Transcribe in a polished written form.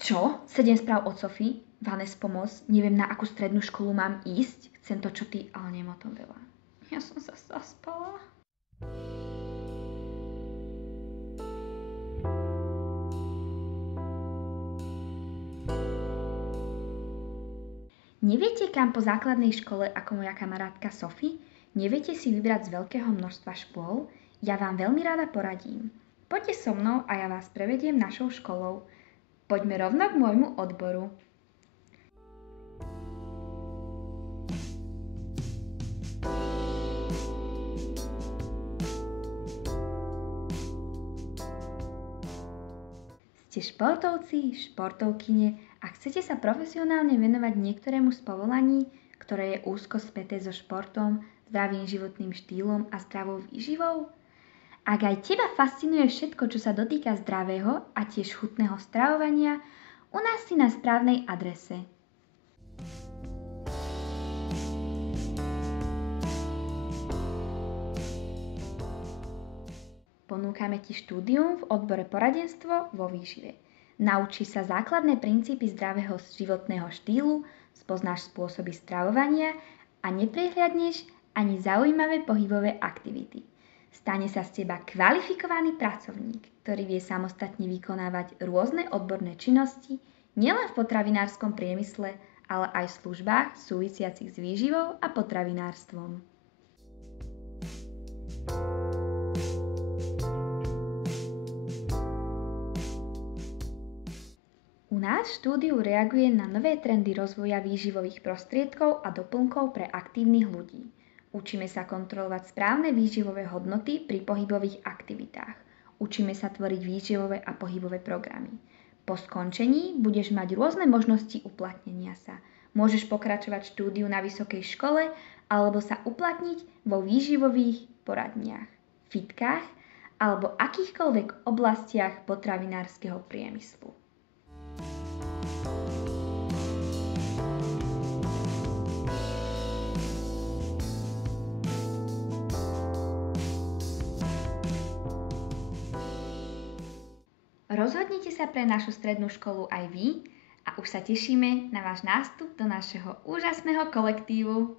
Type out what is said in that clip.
Čo? 7 správ od Sofie? Vanes, pomoc. Neviem, na akú strednú školu mám ísť. Chcem to, čo ty, ale neviem o tom veľa. Ja som sa zaspala. Neviete, kam po základnej škole ako moja kamarátka Sofie? Neviete si vybrať z veľkého množstva škôl? Ja vám veľmi rada poradím. Poďte so mnou a ja vás prevediem našou školou. Poďme rovno k môjmu odboru. Ste športovci, športovkyne a chcete sa profesionálne venovať niektorému z povolaní, ktoré je úzko späté so športom, zdravým životným štýlom a zdravou výživou? Ak aj teba fascinuje všetko, čo sa dotýka zdravého a tiež chutného stravovania, u nás si na správnej adrese. Ponúkame ti štúdium v odbore poradenstvo vo výžive. Naučíš sa základné princípy zdravého životného štýlu, spoznáš spôsoby stravovania a neprehliadneš ani zaujímavé pohybové aktivity. Stane sa z teba kvalifikovaný pracovník, ktorý vie samostatne vykonávať rôzne odborné činnosti nielen v potravinárskom priemysle, ale aj v službách súvisiacich s výživou a potravinárstvom. U nás štúdiu reaguje na nové trendy rozvoja výživových prostriedkov a doplnkov pre aktívnych ľudí. Učíme sa kontrolovať správne výživové hodnoty pri pohybových aktivitách. Učíme sa tvoriť výživové a pohybové programy. Po skončení budeš mať rôzne možnosti uplatnenia sa. Môžeš pokračovať štúdiu na vysokej škole alebo sa uplatniť vo výživových poradniach, fitkách alebo akýchkoľvek oblastiach potravinárskeho priemyslu. Rozhodnite sa pre našu strednú školu aj vy a už sa tešíme na váš nástup do našeho úžasného kolektívu.